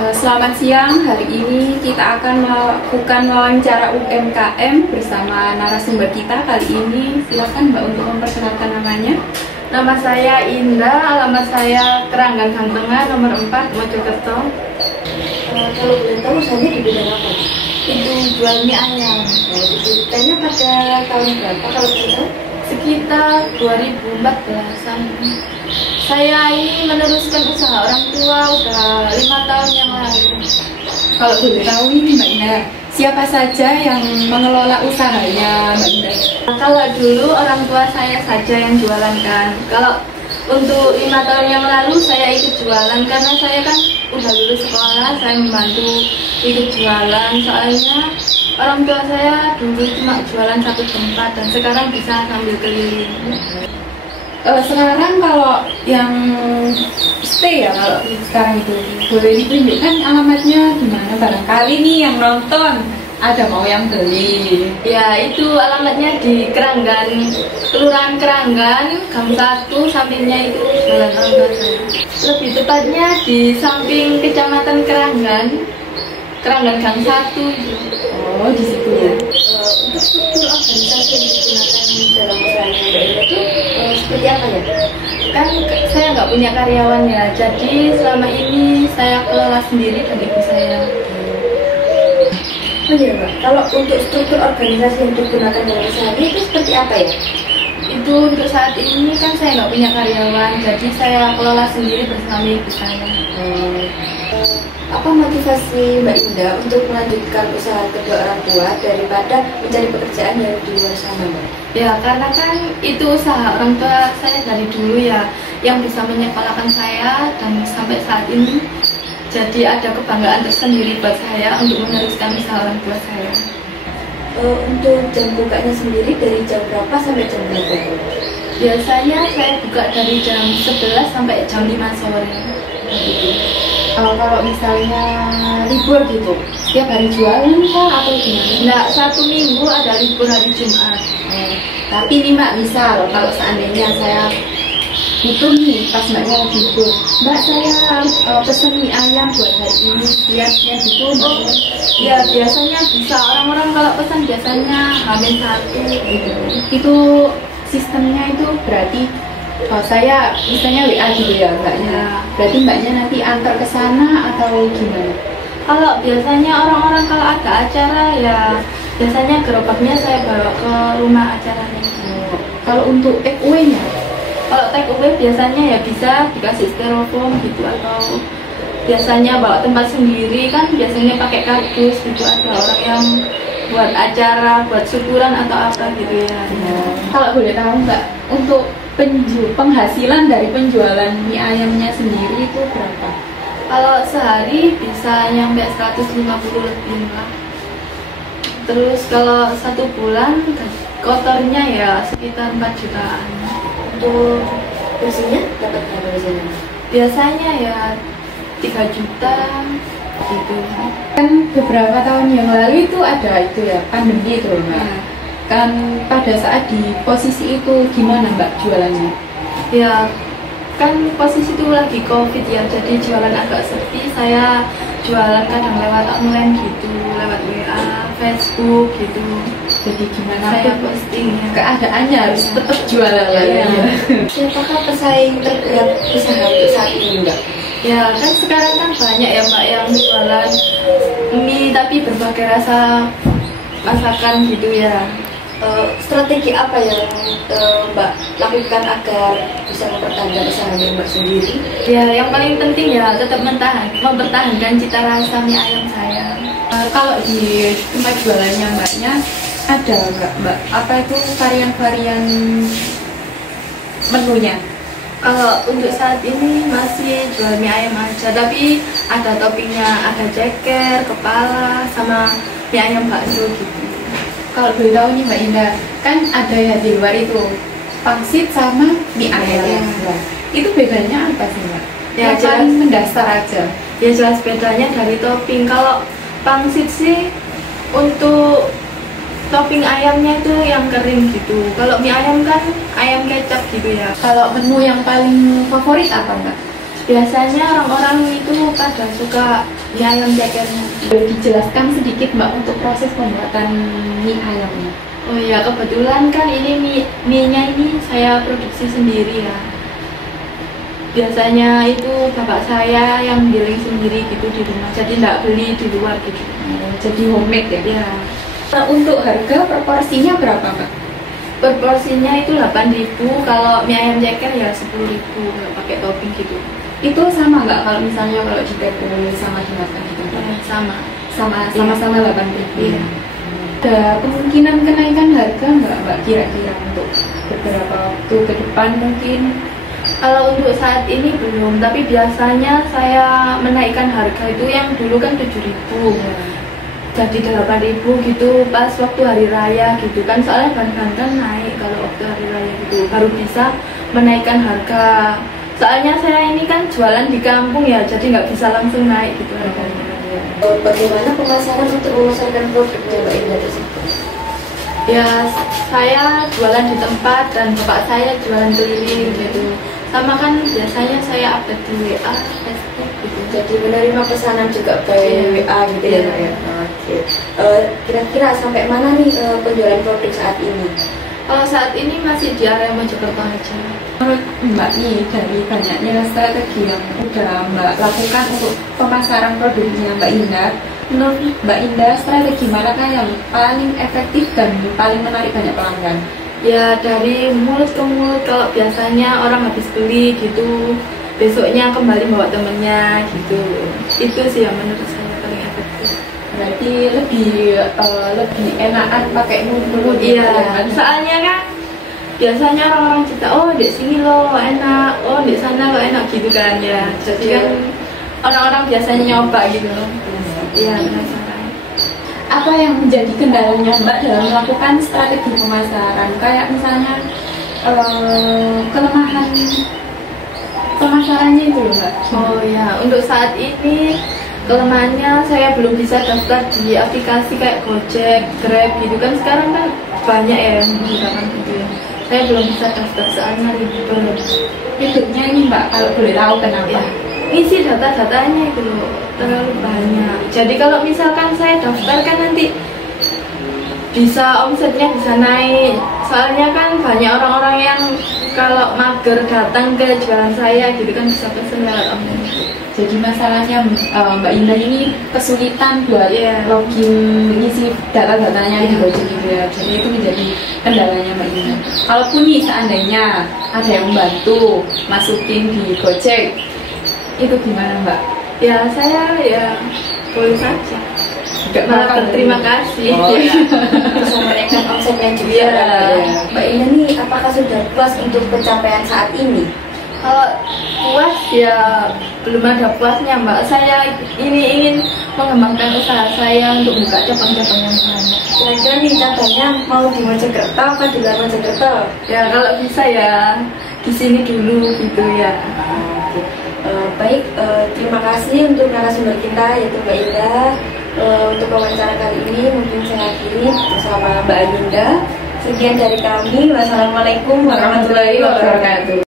Selamat siang, hari ini kita akan melakukan wawancara UMKM bersama narasumber kita kali ini. Silakan Mbak untuk memperkenalkan namanya. Nama saya Indah, alamat saya Keranggan Gang Tengah, nomor 4, Mojokerto. Kalau boleh tahu usahanya di bidang apa? Itu jual mie ayam. Didirikannya pada tahun berapa kalau boleh tahu? Sekitar 2014-an. Saya ini meneruskan usaha orang tua udah 5 tahun yang lalu. Kalau boleh tahu ini Mbak Indah, siapa saja yang mengelola usahanya Mbak Indah? Kalau dulu orang tua saya saja yang jualan kan. Kalau untuk 5 tahun yang lalu saya ikut jualan karena saya kan udah lulus sekolah, saya membantu ikut jualan. Soalnya orang tua saya dulu cuma jualan satu tempat dan sekarang bisa sambil keliling. Sekarang kalau yang stay ya, kalau sekarang itu boleh ditunjukkan alamatnya di mana, barangkali nih yang nonton ada mau yang beli. Ya, itu alamatnya di Keranggan, Kelurahan Keranggan, Gang 1, sampingnya itu jualan orang tua saya. Lebih tepatnya di samping Kecamatan Keranggan, Keranggan Gang 1 itu. Oh, di situ ya. Untuk struktur organisasi yang digunakan dalam usahanya Mbak Indah itu seperti apa ya? Kan saya nggak punya karyawan ya, jadi selama ini saya kelola sendiri dan ibu saya. Oh iya Mbak, kalau untuk struktur organisasi yang digunakan dalam usahanya itu seperti apa ya? Itu untuk saat ini kan saya nggak punya karyawan, jadi saya kelola sendiri bersama ibu saya. Apa motivasi Mbak Indah untuk melanjutkan usaha kedua orang tua daripada mencari pekerjaan yang di luar sana Mbak? Ya, karena kan itu usaha orang tua saya dari dulu ya, yang bisa menyekolahkan saya dan sampai saat ini. Jadi ada kebanggaan tersendiri buat saya untuk meneruskan usaha orang tua saya. Untuk jam bukanya sendiri dari jam berapa sampai jam berapa? Biasanya saya buka dari jam 11 sampai jam 5 sore. Kalau misalnya libur gitu, setiap hari jualan kah atau gimana? Nah, 1 minggu ada libur hari Jumat. Tapi nih Mbak, misal kalau seandainya saya butuh nih pas Mbaknya libur, Mbak saya pesen mie ayam buat hari ini, siapnya gitu. Ya, biasanya bisa, orang-orang kalau pesan biasanya H-1 gitu. Itu sistemnya itu berarti saya misalnya WA gitu ya Mbaknya. Ya. Berarti Mbaknya nanti antar ke sana atau gimana? Kalau biasanya orang-orang kalau ada acara ya biasanya gerobaknya saya bawa ke rumah acaranya. Kalau untuk take away-nya? Kalau take away biasanya ya bisa dikasih styrofoam gitu, atau biasanya bawa tempat sendiri kan biasanya pakai kardus gitu, ada orang yang buat acara, buat syukuran atau apa gitu ya. Kalau boleh tahu Mbak, untuk penghasilan dari penjualan mie ayamnya sendiri itu berapa? Kalau sehari bisa nyampe 150 lebih lah. Terus kalau 1 bulan kotornya ya sekitar 4 jutaan. Untuk bersihnya dapat berapa biasanya? Biasanya ya 3 juta gitu. Kan beberapa tahun yang lalu itu ada itu ya, pandemi itu loh Mbak. Kan pada saat di posisi itu gimana Mbak jualannya? Ya kan posisi itu lagi COVID ya, jadi jualan agak sepi. Saya jualan kadang lewat online gitu, lewat WA, Facebook gitu. Jadi gimana Saya pun postingnya. keadaannya harus tetap jualan Ya. ya. Siapakah pesaing terberat usaha untuk saat ini Mbak? Ya kan sekarang kan banyak ya Mbak yang jualan mie tapi berbagai rasa masakan gitu ya. Strategi apa yang Mbak lakukan agar bisa mempertahankan usahanya Mbak sendiri? Ya yang paling penting ya tetap mempertahankan cita rasa mie ayam saya. Kalau di tempat jualannya Mbaknya ada nggak Mbak? Apa itu varian-varian menunya? Kalau untuk saat ini masih jual mie ayam aja, tapi ada toppingnya, ada ceker, kepala, sama mie ayam bakso gitu. Kalau boleh tahu nih Mbak Indah, kan ada ya di luar itu pangsit sama mie ayam. Ya. Itu bedanya apa sih Mbak? Ya, Yang paling mendasar aja. Ya jelas bedanya dari topping. Kalau pangsit sih untuk topping ayamnya itu yang kering gitu. Kalau mie ayam kan ayam kecap gitu ya. Kalau menu yang paling favorit apa Mbak? Biasanya orang-orang itu pada suka mie ayam cekernya. Boleh dijelaskan sedikit Mbak untuk proses pembuatan mie ayamnya? Oh ya, kebetulan kan ini mie-nya ini saya produksi sendiri ya. Biasanya itu bapak saya yang giling sendiri gitu di rumah, jadi nggak beli di luar gitu. Jadi homemade ya? Ya. Nah, untuk harga proporsinya berapa Mbak? Porsinya itu 8.000, kalau mie ayam ceker ya 10.000 kalau pakai topping gitu. Itu sama nggak kalau misalnya kalau di table sama dimakan itu? Sama. Sama-sama 8.000. Iya. Ada kemungkinan kenaikan harga nggak Mbak kira-kira untuk beberapa waktu ke depan mungkin? Kalau untuk saat ini belum, tapi biasanya saya menaikkan harga itu yang dulu kan 7.000. Jadi 8.000 gitu pas waktu hari raya gitu kan, soalnya bahan-bahan kan naik kalau waktu hari raya gitu, baru bisa menaikkan harga. Soalnya saya ini kan jualan di kampung ya, jadi nggak bisa langsung naik gitu harganya. Bagaimana pemasaran untuk memasarkan produknya Mbak Indah tersebut? Ya, saya jualan di tempat dan bapak saya jualan keliling gitu. Sama kan biasanya saya update di WA, Facebook gitu. Jadi menerima pesanan juga by WA gitu ya Mbak ya? Oke. Kira-kira sampai mana nih penjualan produk saat ini? Kalau saat ini masih di area Mojokerto aja. Menurut Mbak nih, dari banyaknya strategi yang udah Mbak lakukan untuk pemasaran produknya Mbak Indah, menurut Mbak Indah strategi manakah yang paling efektif dan paling menarik banyak pelanggan? Ya dari mulut ke mulut, kalau biasanya orang habis beli gitu, besoknya kembali bawa temennya gitu. Itu sih yang menurut saya paling efektif. Berarti lebih enakan pakai mulut. Iya, soalnya kan biasanya orang-orang cerita, oh di sini loh enak, oh di sana loh enak gitu kan ya. Jadi kan orang-orang biasanya nyoba gitu loh. Iya, penasaran. Apa yang menjadi kendalanya Mbak dalam melakukan strategi pemasaran? Kayak misalnya kelemahan pemasarannya itu loh Mbak. Oh ya, untuk saat ini kelemahannya saya belum bisa daftar di aplikasi kayak Gojek, Grab gitu kan, sekarang kan banyak ya yang menggunakan gitu ya. Saya belum bisa daftar soalnya ribet. Ribetnya ini Mbak, kalau boleh tahu kenapa? Ya, ngisi data-datanya itu loh terlalu banyak. Jadi kalau misalkan saya daftar kan nanti bisa omsetnya bisa naik. Soalnya kan banyak orang-orang yang kalau mager datang ke jualan saya gitu kan, bisa pesen lewat online. Jadi masalahnya Mbak Indah ini kesulitan buat login ngisi data-datanya di Gojek gitu ya. Jadi itu menjadi kendalanya Mbak Indah. Kalaupun nih seandainya ada yang membantu masukin di Gojek, itu gimana Mbak? Ya saya ya boleh saja. Malah berterima kasih. Oh, ya. Bisa menaikkan omsetnya juga. Ya. Mbak Indah nih, apakah sudah puas untuk pencapaian saat ini? Kalau puas ya belum ada puasnya Mbak. Saya ini ingin mengembangkan usaha saya untuk buka cabang-cabang yang banyak. Kira-kira nih contohnya mau di Mojokerto apa di luar Mojokerto? Ya kalau bisa ya di sini dulu gitu ya. Baik, terima kasih untuk narasumber kita yaitu Mbak Indah. Untuk wawancara kali ini mungkin saya akhiri bersama Mbak Indah. Sekian dari kami. Wassalamualaikum warahmatullahi wabarakatuh.